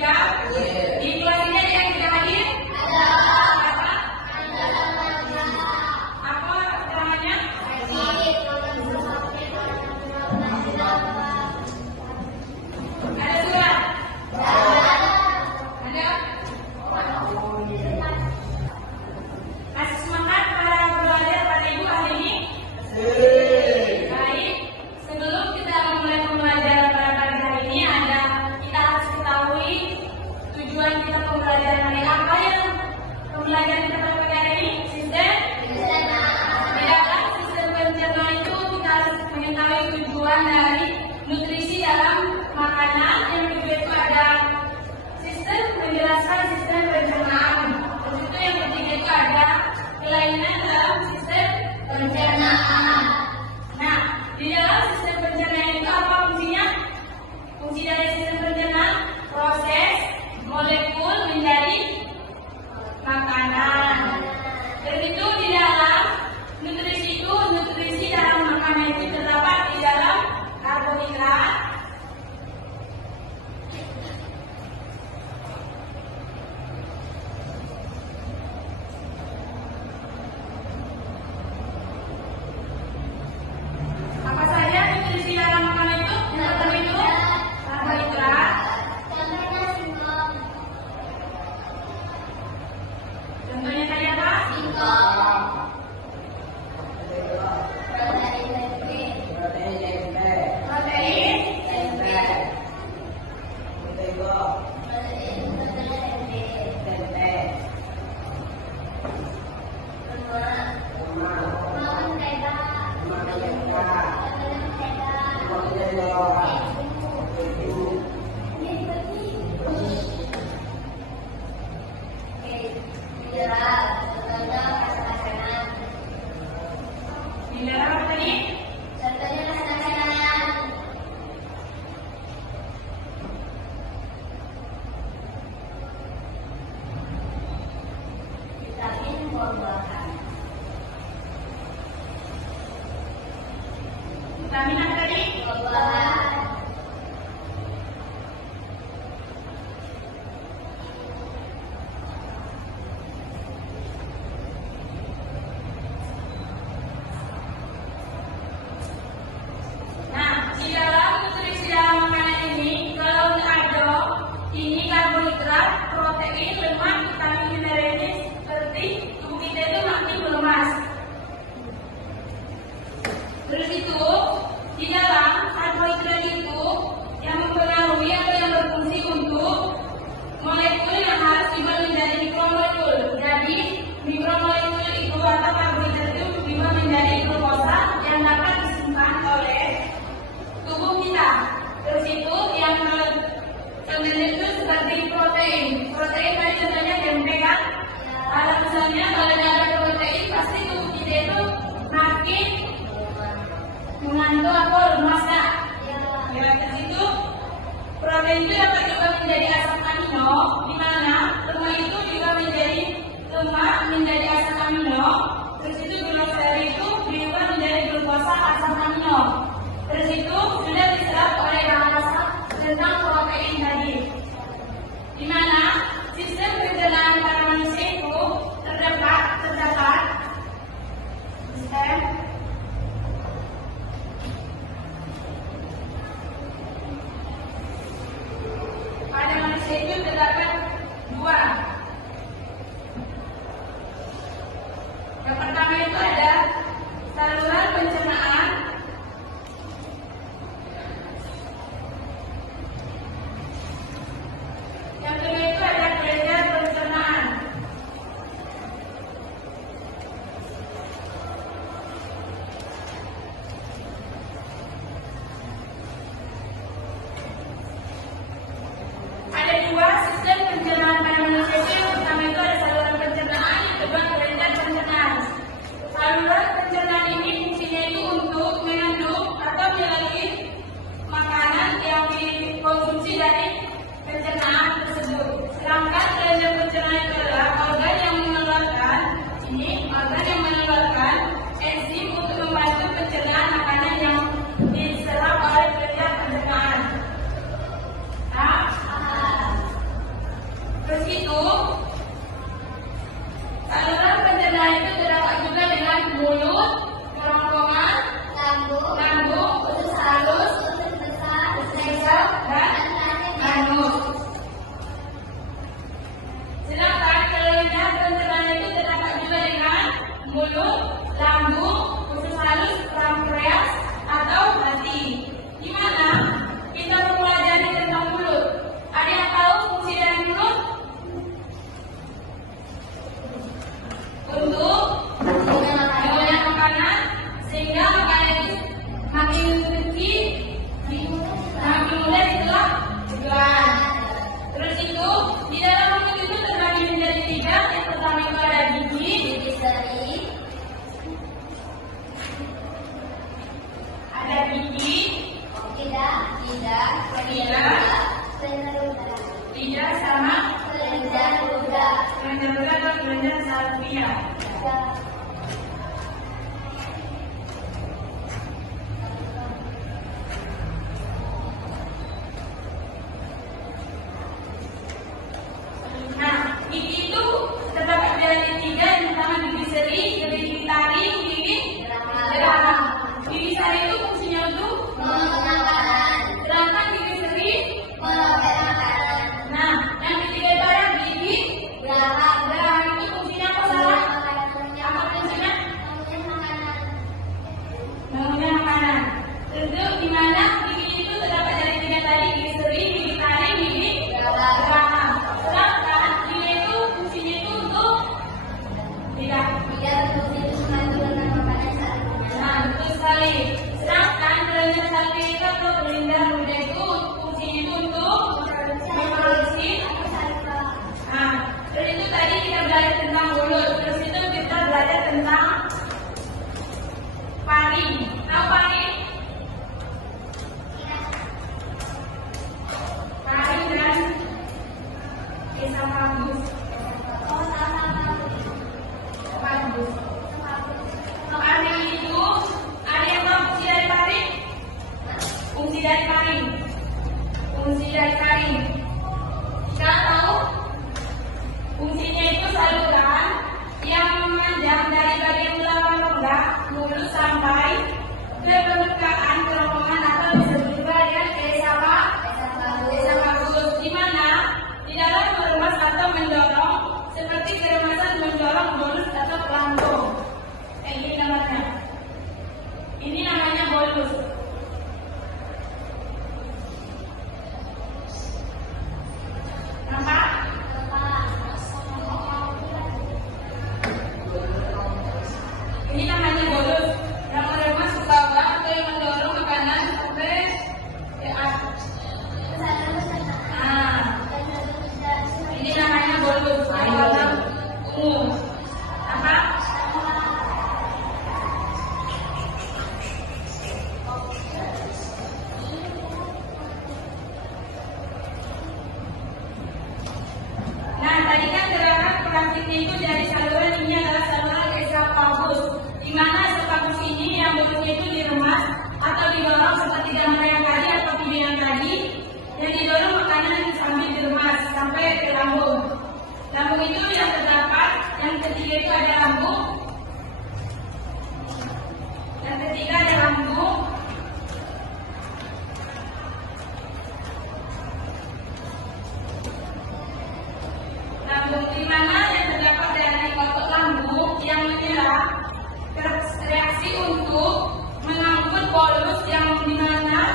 Siap? Di kelas ini ada yang tidak hadir? Ada. Apa? Apa keterangannya? Ada surat? Ada? Kasih semangat para belajar pada ibu hari ini. Baik, sebelum kita memulai pembelajaran pada pagi hari ini, kita harus ketahui tujuan kita pembelajaran hari ini. Apa yang pembelajaran kita pada pagi hari ini? Sistem pencernaan. Sistem pencernaan itu kita harus mengetahui tujuan dari nutrisi dalam makanan. Yang kedua itu ada sistem menjelaskan sistem pencernaan. Terus itu yang ketiga itu ada kelainan dalam sistem pencernaan. Nah, di dalam sistem pencernaan itu apa fungsinya? Fungsi dari sistem pencernaan proses molekul menjadi makanan. Dan itu di dalam nutrisi dalam makanan itu terdapat di dalam karbohidrat, apa saja Tidak sama kelenjar kuda atau kelenjar salvia. Nah, gigi itu terdapat dari tiga, yang pertama gigi seri, gigi taring, gigi geraham. Gigi seri itu fungsinya untuk gerakan gigi seri. Nah, yang ketiga ibarat gigi geraham itu fungsinya apa salah? Apa fungsinya? Mengunyah makanan. Tentu di mana gigi itu terdapat dari tiga tadi, gigi seri, gigi taring, gigi geraham. Sedangkan gigi itu fungsinya itu untuk tidak Nah, betul sekali. Sedangkan kelenjar salvia itu atau kelenjar ludah itu fungsinya itu untuk memproduksi. Nah, terus itu tadi kita belajar tentang mulut. Terus itu kita belajar tentang paring. Tahu paring? Paring dan esophagus. Esophagus. Paring itu ada yang tahu fungsi dari paring? Fungsi dari paring. Fungsi dari paring. Kita tahu fungsinya itu saluran yang memanjang dari bagian belakang rongga mulut sampai ke permukaan kerongkongan atau disebut juga dengan esophagus, di mana di dalam meremas atau mendorong seperti keremasan mendorong bolus atau lambung. Ini namanya. Ini namanya bolus. Nampak? Ini namanya bolus. Yang meremas ke bawah atau yang mendorong ke kanan sampai ke atas. Nah, ini namanya bolus. Warna ungu. Apa? Nah, tadi kan gerakan perangsitnya itu dari saluran ini adalah saluran esophagus, di mana esophagus ini yang bentuknya itu diremas atau didorong seperti gambar yang tadi atau video yang tadi, yang didorong makanan yang sambil diremas sampai ke lambung. Lambung itu yang terdapat, yang ketiga itu ada lambung, yang ketiga ada lambung. Lambung di mana yang terdapat dari otot lambung yang menyerap reaksi untuk mengangkut bolus yang di mana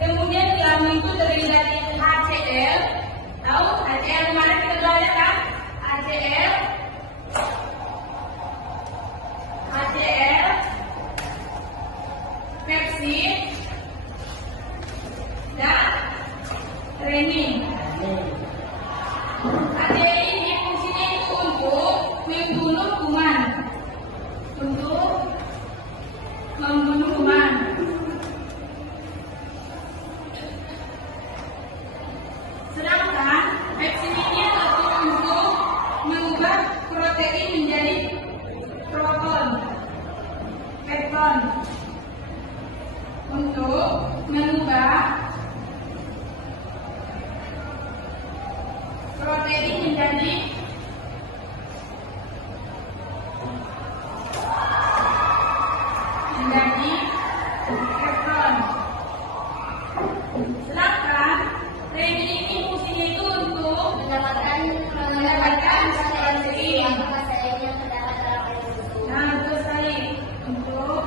kemudian di lambung itu terdiri dari HCl. Tahu HCl mana kita belajar kan? HCl, pepsid dan renin. HCl ini fungsinya itu untuk membunuh kuman. Untuk membunuh kuman. Sedangkan pepsid ini untuk mengubah protein menjadi proton. Pepton. Untuk mengubah protein menjadi pepton. Sedangkan renin ini fungsinya itu untuk mendapatkan protein. Nah, betul sekali. Untuk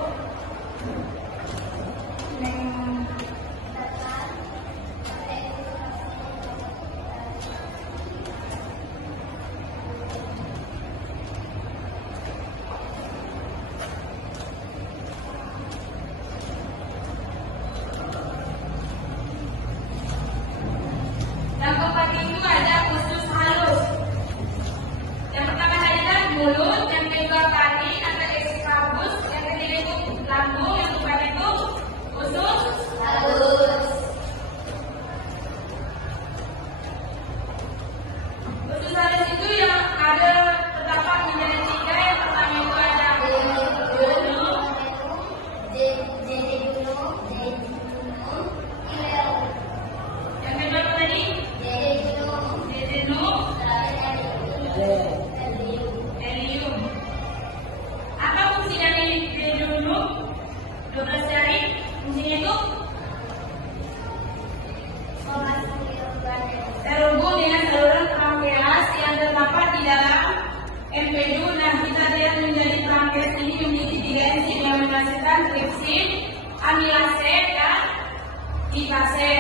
fase.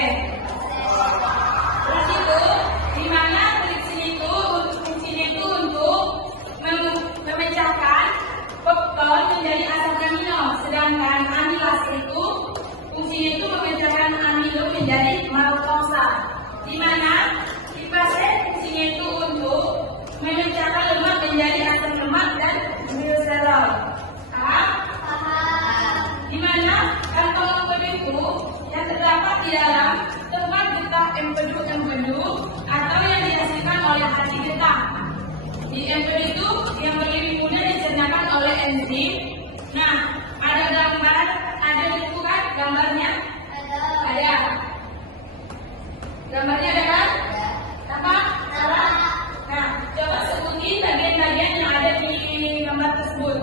Terus itu, di mana fungsinya itu untuk memecahkan peptide menjadi asam amino, sedangkan amilase itu fungsinya itu memecahkan amino menjadi maltosa. Di mana di fase fungsinya itu untuk memecahkan lemak menjadi asam lemak dan gliserol. Di mana kantong empedu yang terdapat di dalam tempat getah empedu atau yang dihasilkan oleh hati getah. Di empedu itu yang lebih mudah dicernakan oleh enzim. Nah, ada gambar, ada di buku kan gambarnya? Ada. Gambarnya ada kan? Apa? Nah, coba sebutin bagian-bagian yang ada di gambar tersebut.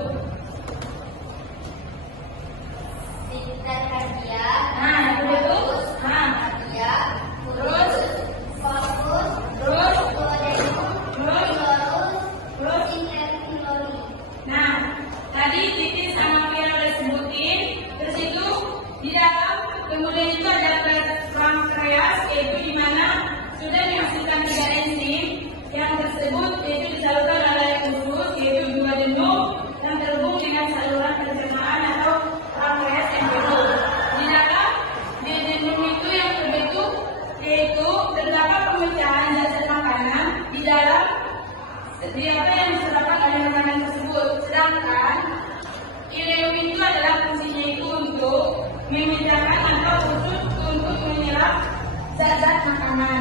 Nah, itu. Nah, terus. Nah, tadi titis sama Vira udah sebutin. Terus itu di dalam kemudian itu ada pankreas, yaitu di mana sudah dihasilkan 3 enzim yang tersebut yaitu disalurkan oleh usus, yaitu duodenum yang terhubung dengan saluran pencernaan atau pankreas empedu. Di dalam duodenum itu yang terbentuk yaitu terdapat pemecahan zat makanan di dalam apa yang diserapkan oleh makanan tersebut. Sedangkan ileum itu adalah fungsinya itu untuk memecahkan atau usus untuk menyerap zat-zat makanan.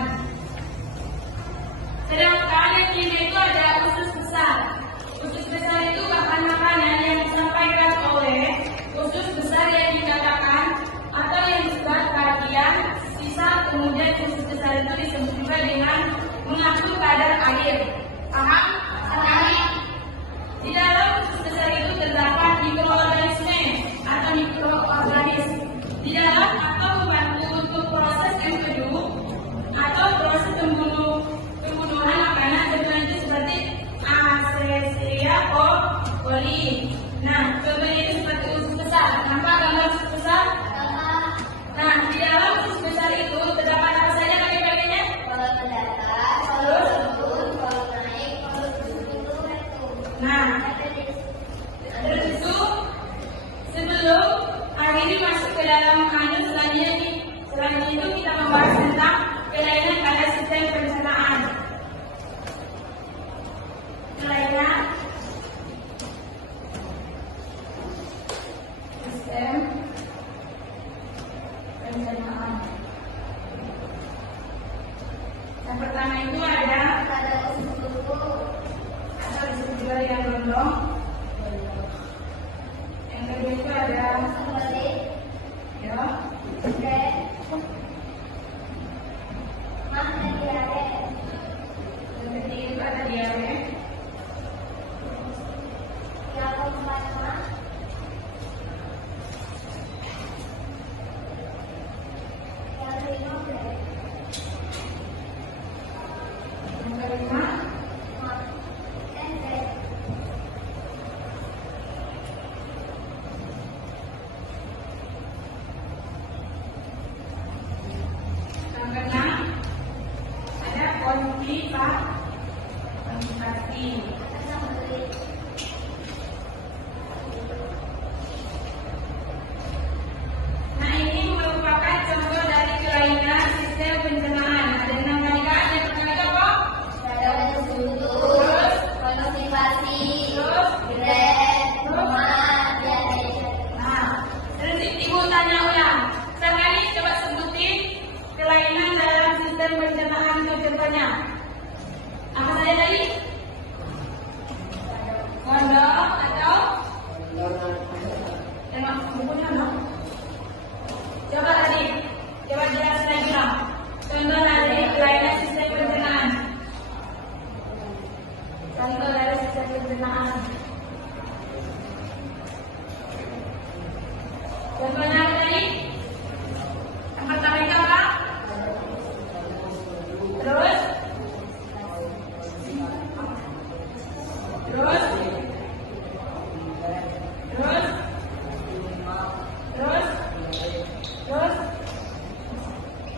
Sedangkan yang kiri itu ada usus besar. Usus besar itu bahan makanan yang disampaikan oleh usus besar yang dikatakan atau yang disebut bagian sisa, kemudian usus besar itu disebut juga dengan mengatur kadar air. Paham? Di dalam usus besar itu terdapat mikroorganisme atau mikroorganisme di dalam atau membantu untuk proses empedu atau proses pembunuhan makanan contohnya seperti Ascherichia coli. Nah, contohnya itu seperti usus besar. Nampak gambar usus besar? Nah, di dalam usus besar itu terdapat apa saja bagian-bagiannya? Nah, terus itu sebelum akhirnya masuk ke dalam selanjutnya itu kita membahas tentang kelainan pada sistem pencernaan. Kelainan sistem pencernaan. Yang pertama itu ada disebut juga yang gondong. Yang kedua itu ada yang ketiga itu ada diare. Yang kelima ada konstipasi. Nah, ini merupakan contoh dari kelainan sistem pencernaan. Ada 6 kali kan? Yang pertama itu apa? Konstipasi, Terus? Nah, terus ibu tanya ulang. Sekali coba sebutin kelainan dalam sistem pencernaan itu contohnya. Apa saja tadi?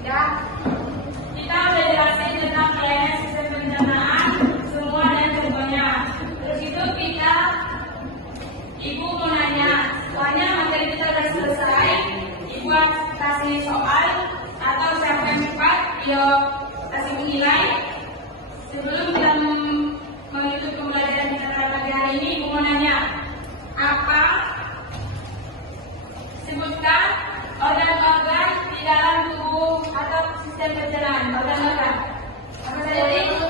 Ya, kita udah jelasin tentang kelainan sistem pencernaan, semua dan contohnya. Terus itu Ibu mau nanya, soalnya materi kita udah selesai. Ibu kasih soal atau siapa yang cepat, kasih menilai. Sebelum kita menutup pembelajaran kita pada pagi hari ini, Ibu mau nanya, sebutkan organ-organ di dalam tubuh atau sistem pencernaan. Organ-organ apa saja?